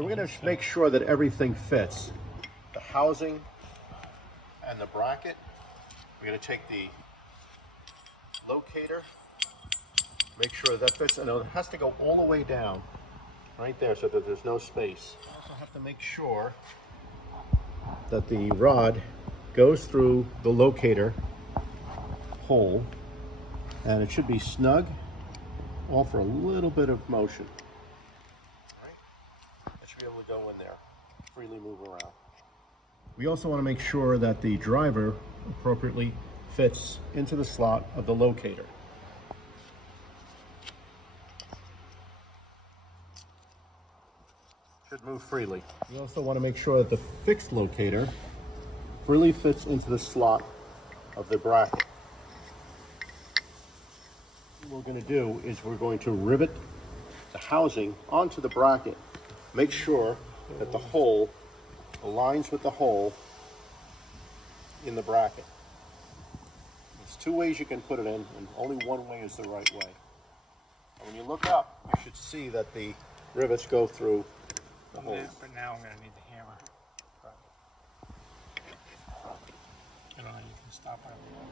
So we're going to make sure that everything fits. The housing and the bracket. We're going to take the locator, make sure that fits, and it has to go all the way down, right there, so that there's no space. You also have to make sure that the rod goes through the locator hole, and it should be snug, all for a little bit of motion. It should be able to go in there, freely move around. We also want to make sure that the driver appropriately fits into the slot of the locator. Should move freely. We also want to make sure that the fixed locator freely fits into the slot of the bracket. What we're going to do is we're going to rivet the housing onto the bracket. Make sure that the hole aligns with the hole in the bracket. There's two ways you can put it in, and only one way is the right way. And when you look up, you should see that the rivets go through the hole. But now I'm going to need the hammer. You know, you can stop by the wall.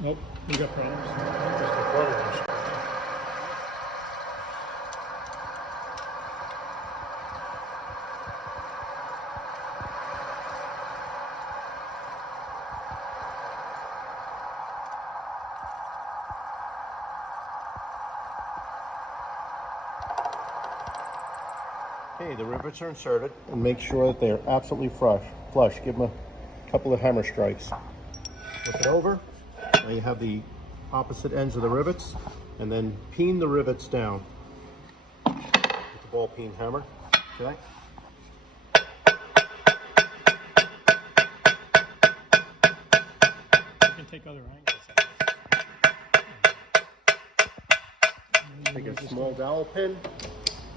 Nope, we got problems. Just the front of it. Okay, the rivets are inserted, and make sure that they are absolutely flush. Give them a couple of hammer strikes. Flip it over. Now you have the opposite ends of the rivets, and then peen the rivets down with the ball peen hammer. Okay. You can take other angles. Take a small dowel pin.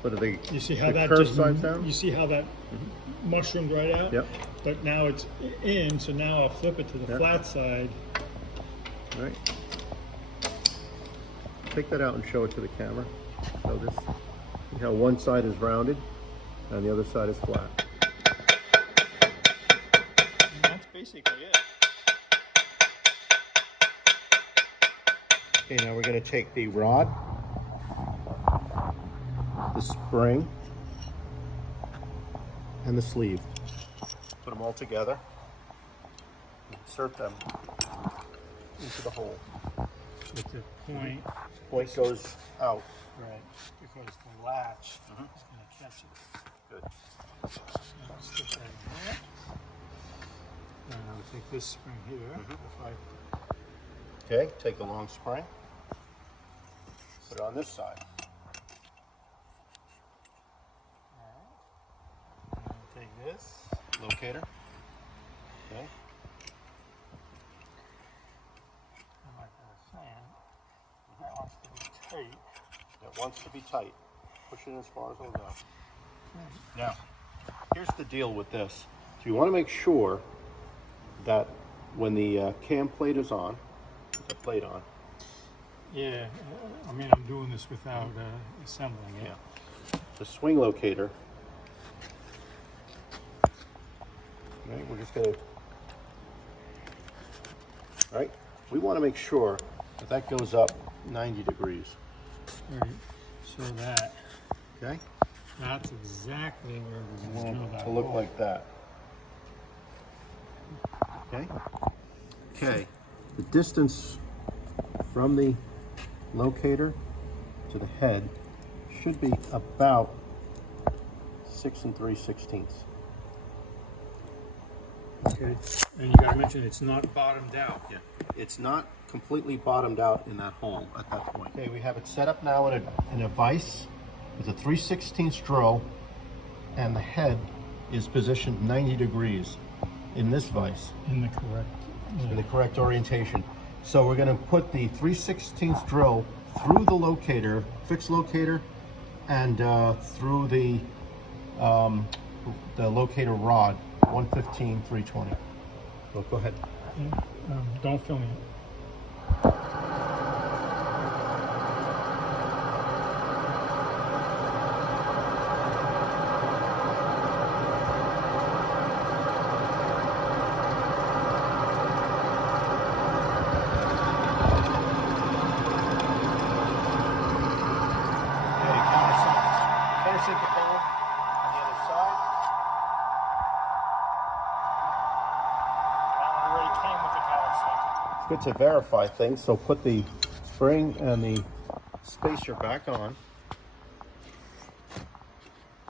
Put the You see how that curved just sides down. You see how that mushroomed right out? Yep. But now it's in, so now I'll flip it to the Yep. flat side. All right. Take that out and show it to the camera. So this, see how one side is rounded and the other side is flat. And that's basically it. Okay, now we're going to take the rod, the spring, and the sleeve. Put them all together. Insert them into the hole. With the point. Point goes out. Right. Because the latch is going to catch it. Good. Now I'll stick that in there. And I'll take this spring here. If I Okay, take the long spring. Put it on this side. and I'll take this. Locator. Okay. And like I was saying, that wants to be tight. It wants to be tight. Push it as far as it'll go. Now, here's the deal with this. So you want to make sure that when the cam plate is on, the plate on. Yeah, I mean, I'm doing this without assembling it. Yeah. The swing locator. Right, we're just gonna. Right, we want to make sure that that goes up 90 degrees. Right. So that Okay. that's exactly where we're going to drill that To look hole. like that. Okay. Okay. The distance from the locator to the head should be about 6 3/16. Okay. And you got to mention it's not bottomed out. Yeah. It's not completely bottomed out in that hole at that point. Okay, we have it set up now in a vise with a 3/16 drill, and the head is positioned 90 degrees in this vise, In the correct. in the correct orientation. So we're going to put the 3/16 drill through the locator, fixed locator, and through the locator rod, 115 320. So go ahead. Don't film it. said the hole on the other side. That one already came with the calisthenics. It's good to verify things, so put the spring and the spacer back on.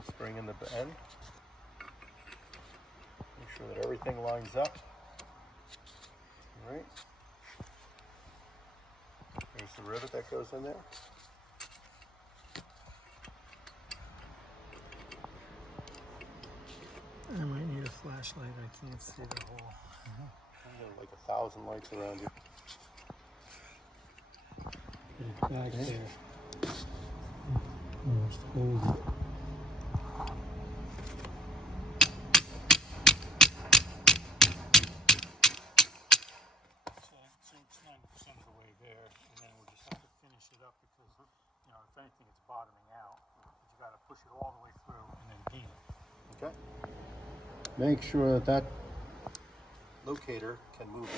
Spring in the end. Make sure that everything lines up. All right. There's the rivet that goes in there. I might need a flashlight. I can't see the hole. There are like 1,000 lights around you. Back there. Almost hold it. So it's 90% of the way there, and then we'll just have to finish it up because, you know, if anything, it's bottoming out. But you got to push it all the way through and then beam it. Okay. Make sure that that locator can move.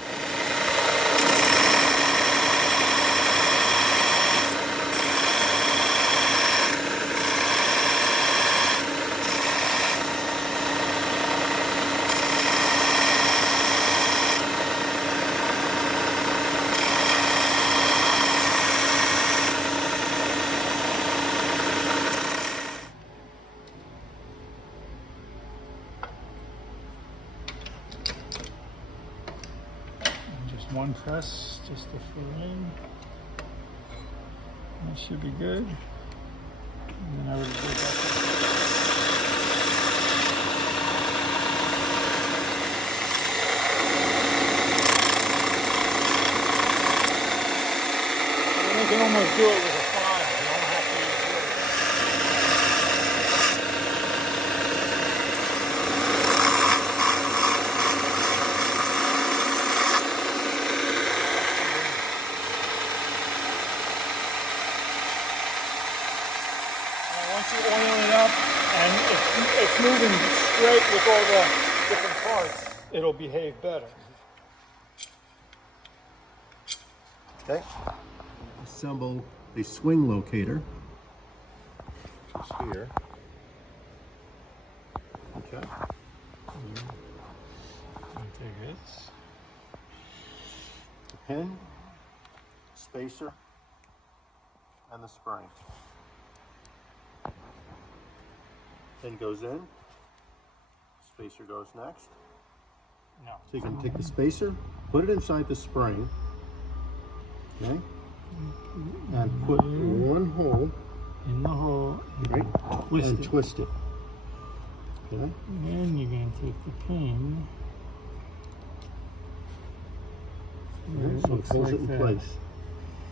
Just one press, just to fill in. That should be good. And then I would go back. You can almost do it with a file. You don't have to use it. Once you oil it up and it's moving straight with all the different parts, it'll behave better. Okay. Assemble the swing locator. Which is here. Okay. Take this. The pin, spacer, and the spring. Pin goes in. Spacer goes next. No. So you can take the spacer, put it inside the spring. Okay. And put one hole In the hole. right, Twist and it. twist it. Okay. And then you're going to take the pin. Right, so it looks holds like it in that. place.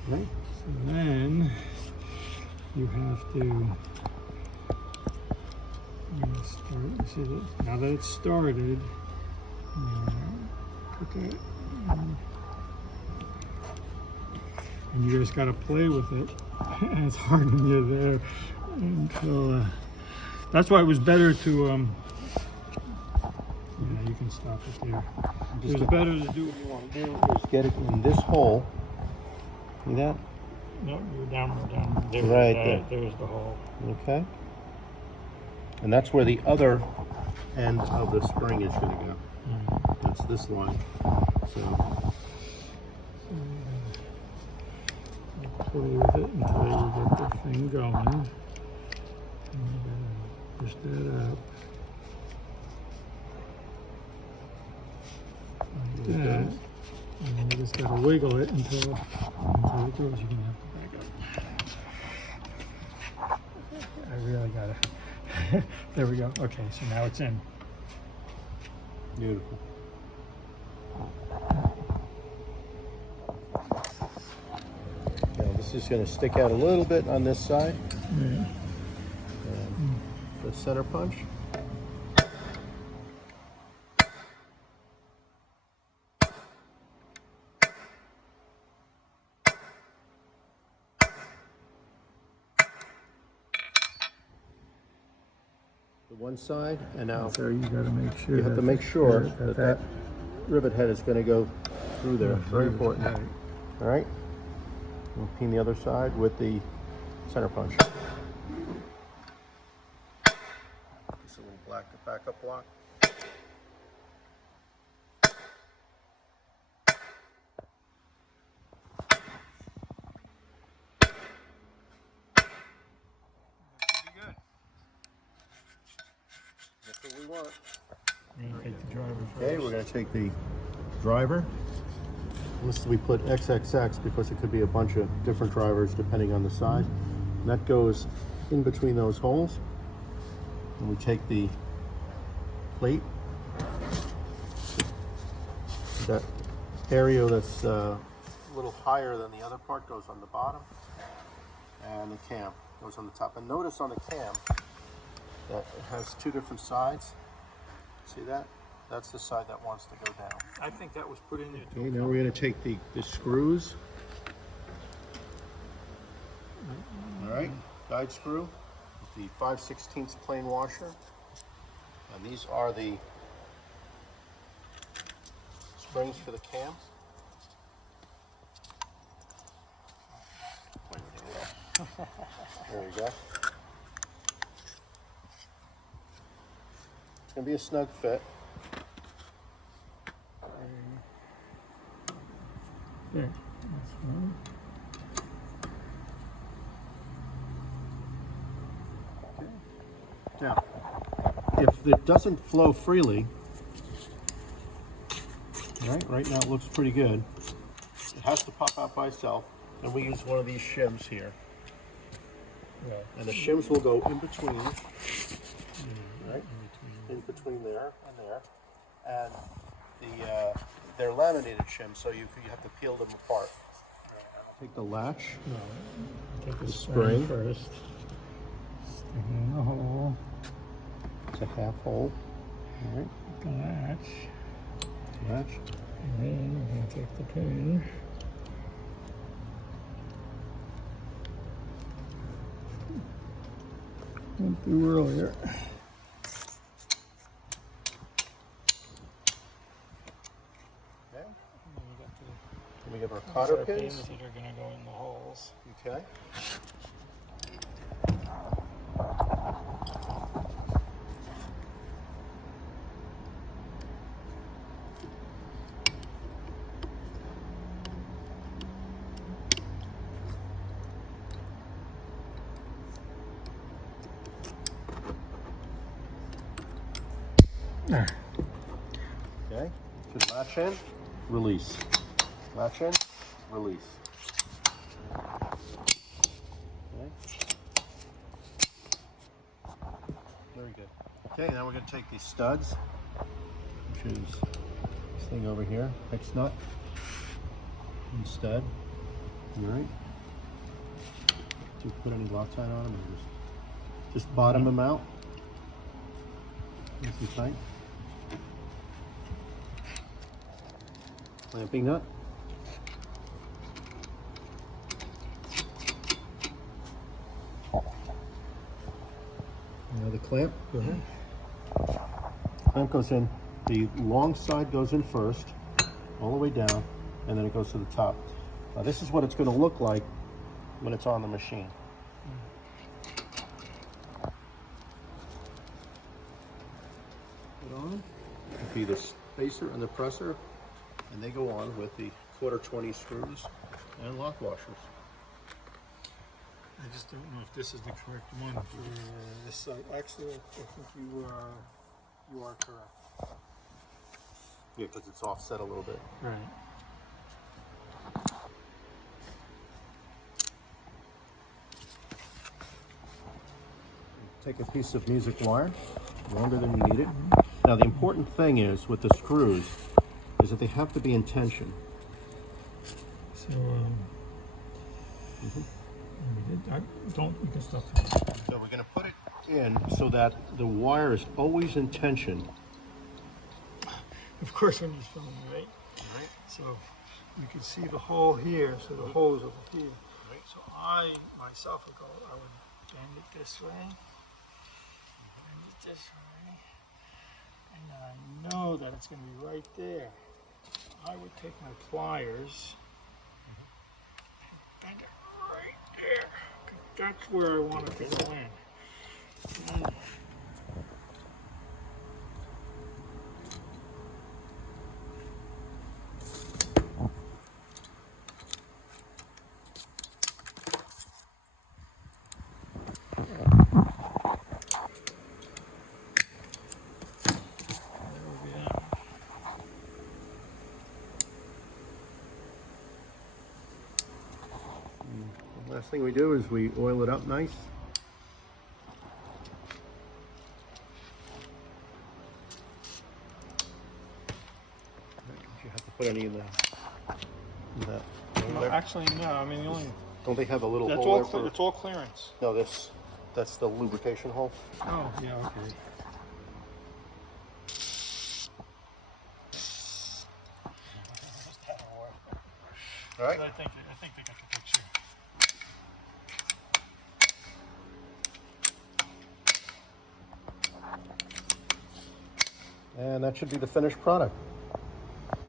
Right. So then you have to start. You see that? Now that it's started, put that. And you just got to play with it. And it's hard when you're there until. That's why it was better to. Yeah, you can stop it there. It was better to do. What you want to do is get it in this hole. See that? No, you're down. There, Right there. There's the hole. Okay. And that's where the other end of the spring is going to go. That's this line. So Play with it until you get the thing going. And push that up. Like that. And then you just gotta wiggle it until it goes. You're gonna have to back up. I really gotta. There we go. Okay, so now it's in. beautiful. Now this is going to stick out a little bit on this side. And the center punch. The one side, and now So you gotta make sure. you have to make sure that that rivet head is going to go through there. Very important. Right. All right. We'll pin the other side with the center punch. backup block. That's what we want. We're gonna take the driver first. Okay, we're going to take the driver. We put XXX because it could be a bunch of different drivers depending on the size. And that goes in between those holes. And we take the plate. That area that's a little higher than the other part goes on the bottom. And the cam goes on the top. And notice on the cam that it has two different sides. See that? That's the side that wants to go down. I think that was put in there. Okay, now we're going to take the screws. All right, guide screw with the 5/16 plane washer. And these are the springs for the cam. There you go. It's going to be a snug fit. There. That's one. Okay. Now, if it doesn't flow freely, right now it looks pretty good. It has to pop out by itself, and we use one of these shims here. Yeah. And the shims will go in between, right? In between there and there, and they're laminated shims, so you have to peel them apart. Take the latch. No. Take the spring first. Stick it in the hole. It's a half hole. All right. The latch. Latch. And then we're going to take the pin. Went through earlier. Okay. And then we got the Then we have our cotter pins. that are going to go in the holes. Okay. Okay. Should latch in, release. Latch in, release. Okay. Very good. Okay, now we're going to take these studs, which is this thing over here, X nut and stud. All right. Do you put any Loctite on them, or just bottom them out? Nice and tight. Clamping nut. Now the clamp. Go ahead. Clamp goes in. The long side goes in first, all the way down, and then it goes to the top. Now this is what it's going to look like when it's on the machine. Put on. It'll be the spacer and the presser, and they go on with the 1/4 screws and lock washers. I just don't know if this is the correct one for this site. Actually, I think you are correct. Yeah, because it's offset a little bit. Right. Take a piece of music wire, longer than you need it. Now the important thing is with the screws is that they have to be in tension. So, you can stop. So we're going to put it in so that the wire is always in tension. Of course, when you're filming, right? Right. So you can see the hole here, so the hole is over here. Right. So I myself would bend it this way, bend it this way, and I know that it's going to be right there. I would take my pliers and bend it right there. 'Cause that's where I want it to go in. And Last thing we do is we oil it up nice. You have to put any in that. No, actually, no. I mean, the only Don't they have a little that's hole all. there for? It's all clearance. No, that's the lubrication hole. Oh, yeah. Okay. All right. I think they got the picture. And that should be the finished product.